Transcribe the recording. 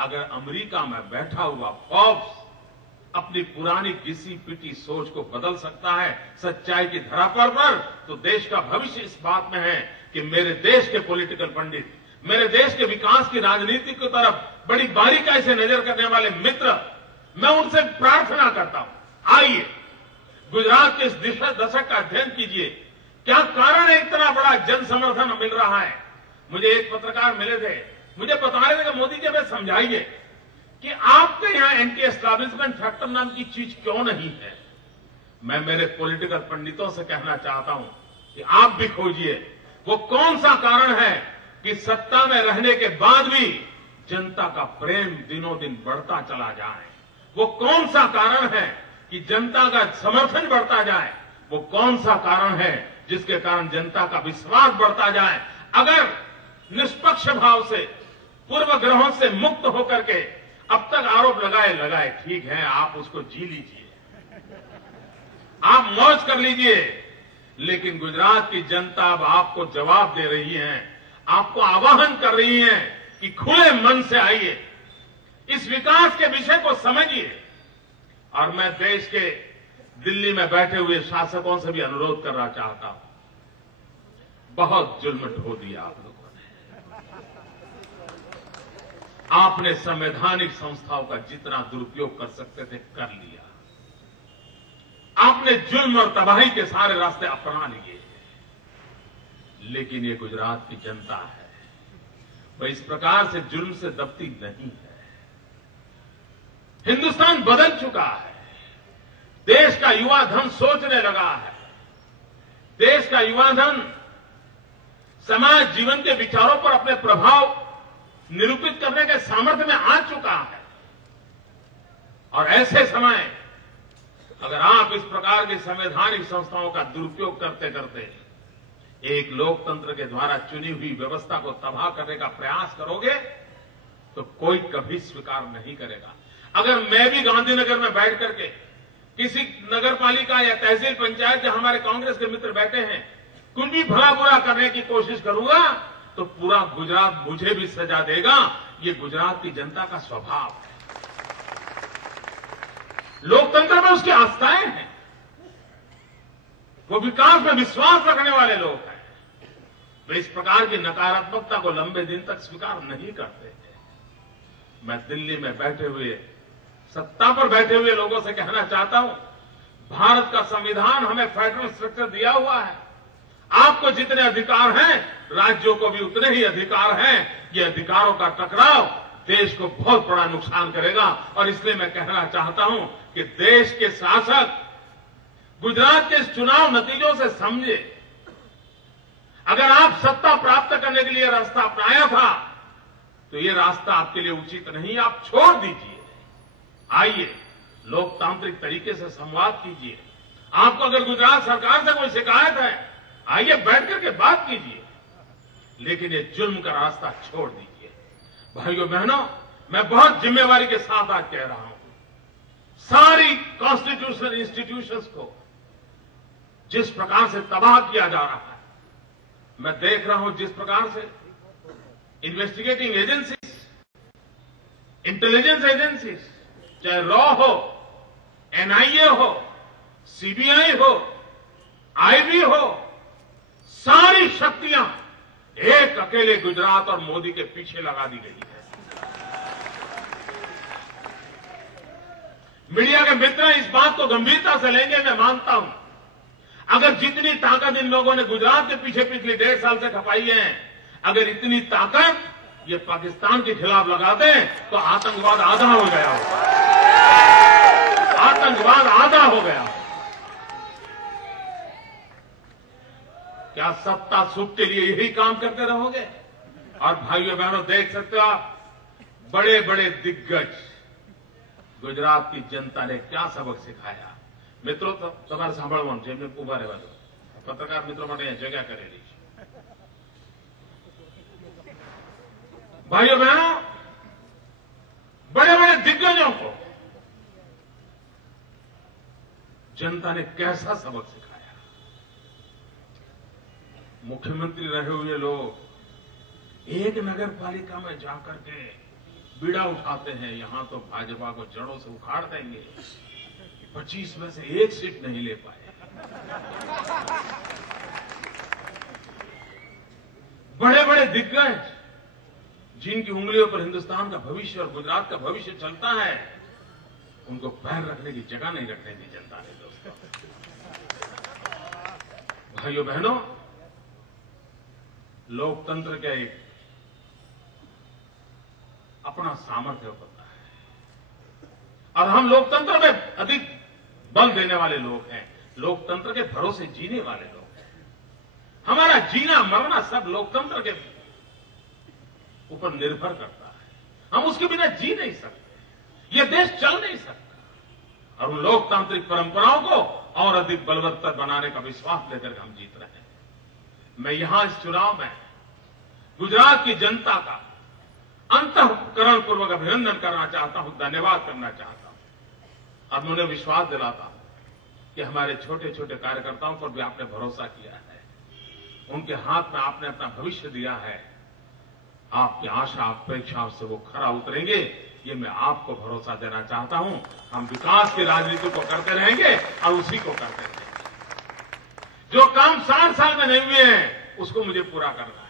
अगर अमेरिका में बैठा हुआ फॉर्ब्स अपनी पुरानी घिसी पिटी सोच को बदल सकता है सच्चाई की धरातल पर, तो देश का भविष्य इस बात में है कि मेरे देश के पॉलिटिकल पंडित, मेरे देश के विकास की राजनीति की तरफ बड़ी बारीकाई से नजर करने वाले मित्र, मैं उनसे प्रार्थना करता हूं, आइए गुजरात के इस दशक का अध्ययन कीजिए। क्या कारण है इतना बड़ा जन समर्थन मिल रहा है? मुझे एक पत्रकार मिले थे, मुझे बता रहे थे कि मोदी जी हमें समझाइए कि आपके यहां एंटी एस्टैब्लिशमेंट फैक्टर नाम की चीज क्यों नहीं है। मैं मेरे पॉलिटिकल पंडितों से कहना चाहता हूं कि आप भी खोजिए वो कौन सा कारण है कि सत्ता में रहने के बाद भी जनता का प्रेम दिनों दिन बढ़ता चला जाए। वो कौन सा कारण है कि जनता का समर्थन बढ़ता जाए। वो कौन सा कारण है जिसके कारण जनता का विश्वास बढ़ता जाए। अगर निष्पक्ष भाव से, पूर्व ग्रहों से मुक्त होकर के अब तक आरोप लगाए, ठीक है, आप उसको जी लीजिए, आप मौज कर लीजिए, लेकिन गुजरात की जनता अब आपको जवाब दे रही है, आपको आह्वान कर रही है कि खुले मन से आइए, इस विकास के विषय को समझिए। और मैं देश के दिल्ली में बैठे हुए शासकों से भी अनुरोध करना चाहता हूं, बहुत जुल्म ढो दिया आप लोगों ने। आपने संवैधानिक संस्थाओं का जितना दुरुपयोग कर सकते थे कर लिया। आपने जुल्म और तबाही के सारे रास्ते अपना लिए। लेकिन ये गुजरात की जनता है, वह इस प्रकार से जुल्म से दबती नहीं है। हिंदुस्तान बदल चुका है। देश का युवा धन सोचने लगा है। देश का युवा धन समाज जीवन के विचारों पर अपने प्रभाव निरूपित करने के सामर्थ्य में आ चुका है। और ऐसे समय अगर आप इस प्रकार की संवैधानिक संस्थाओं का दुरुपयोग करते करते एक लोकतंत्र के द्वारा चुनी हुई व्यवस्था को तबाह करने का प्रयास करोगे तो कोई कभी स्वीकार नहीं करेगा। अगर मैं भी गांधीनगर में बैठ करके किसी नगर पालिका या तहसील पंचायत जहां हमारे कांग्रेस के मित्र बैठे हैं कुछ भी भला बुरा करने की कोशिश करूंगा तो पूरा गुजरात मुझे भी सजा देगा। ये गुजरात की जनता का स्वभाव है। लोकतंत्र में उसकी आस्थाएं हैं। वो विकास में विश्वास रखने वाले लोग हैं। वे इस प्रकार की नकारात्मकता को लंबे दिन तक स्वीकार नहीं करते थे। मैं दिल्ली में बैठे हुए, सत्ता पर बैठे हुए लोगों से कहना चाहता हूं, भारत का संविधान हमें फेडरल स्ट्रक्चर दिया हुआ है। आपको जितने अधिकार हैं राज्यों को भी उतने ही अधिकार हैं। ये अधिकारों का टकराव देश को बहुत बड़ा नुकसान करेगा। और इसलिए मैं कहना चाहता हूं कि देश के शासक गुजरात के चुनाव नतीजों से समझे। अगर आप सत्ता प्राप्त करने के लिए रास्ता अपनाया था तो ये रास्ता आपके लिए उचित नहीं, आप छोड़ दीजिए। आइए लोकतांत्रिक तरीके से संवाद कीजिए। आपको अगर गुजरात सरकार से कोई शिकायत है, आइए बैठ करके बात कीजिए, लेकिन ये जुल्म का रास्ता छोड़ दीजिए। भाइयों बहनों, मैं बहुत जिम्मेवारी के साथ आज कह रहा हूं, सारी कॉन्स्टिट्यूशनल इंस्टीट्यूशंस को जिस प्रकार से तबाह किया जा रहा है, मैं देख रहा हूं जिस प्रकार से इन्वेस्टिगेटिंग एजेंसीज, इंटेलिजेंस एजेंसीज, चाहे रॉ हो, एनआईए हो, सीबीआई हो, आईबी हो, सारी शक्तियां एक अकेले गुजरात और मोदी के पीछे लगा दी गई है। मीडिया के मित्र इस बात को गंभीरता से लेंगे, मैं मानता हूं। अगर जितनी ताकत इन लोगों ने गुजरात के पीछे पिछले 1.5 साल से खपाई है, अगर इतनी ताकत ये पाकिस्तान के खिलाफ लगा दें तो आतंकवाद आधा हो गया होगा। आतंकवाद आधा हो गया। क्या सत्ता सुख के लिए यही काम करते रहोगे? और भाइयों बहनों, देख सकते हो आप, बड़े बड़े दिग्गज गुजरात की जनता ने क्या सबक सिखाया। મિત્રો તમારે સાંભળવાનું છે, એમને ઉભા રહેવા દો। પત્રકાર મિત્રો માટે જગ્યા કરેલી છે। भाइयों बहनों, बड़े बड़े दिग्गजों को जनता ने कैसा सबक सिखाया। मुख्यमंत्री रहे हुए लोग एक नगर पालिका में जाकर के बीड़ा उठाते हैं, यहां तो भाजपा को जड़ों से उखाड़ देंगे, 25 में से एक सीट नहीं ले पाए। बड़े बड़े दिग्गज जिनकी उंगलियों पर हिंदुस्तान का भविष्य और गुजरात का भविष्य चलता है, उनको पैर रखने की जगह नहीं रखने दी जनता ने। दोस्तों, भाइयों बहनों, लोकतंत्र का एक अपना सामर्थ्य होता है और हम लोकतंत्र में अधिक बल देने वाले लोग हैं, लोकतंत्र के भरोसे जीने वाले लोग हैं। हमारा जीना मरना सब लोकतंत्र के ऊपर निर्भर करता है। हम उसके बिना जी नहीं सकते, यह देश चल नहीं सकता। और उन लोकतांत्रिक परंपराओं को और अधिक बलवत्तर बनाने का विश्वास लेकर हम जीत रहे हैं। मैं यहां इस चुनाव में गुजरात की जनता का अंतःकरण पूर्वक अभिनंदन करना चाहता हूं, धन्यवाद करना चाहता हूं और उन्हें विश्वास दिलाता हूं कि हमारे छोटे छोटे कार्यकर्ताओं पर भी आपने भरोसा किया है, उनके हाथ में आपने अपना भविष्य दिया है। आपकी आशा अपेक्षा से वो खरा उतरेंगे, ये मैं आपको भरोसा देना चाहता हूं। हम विकास की राजनीति को करते रहेंगे और उसी को करते रहेंगे। जो काम 60 साल में नहीं हुए हैं उसको मुझे पूरा करना है।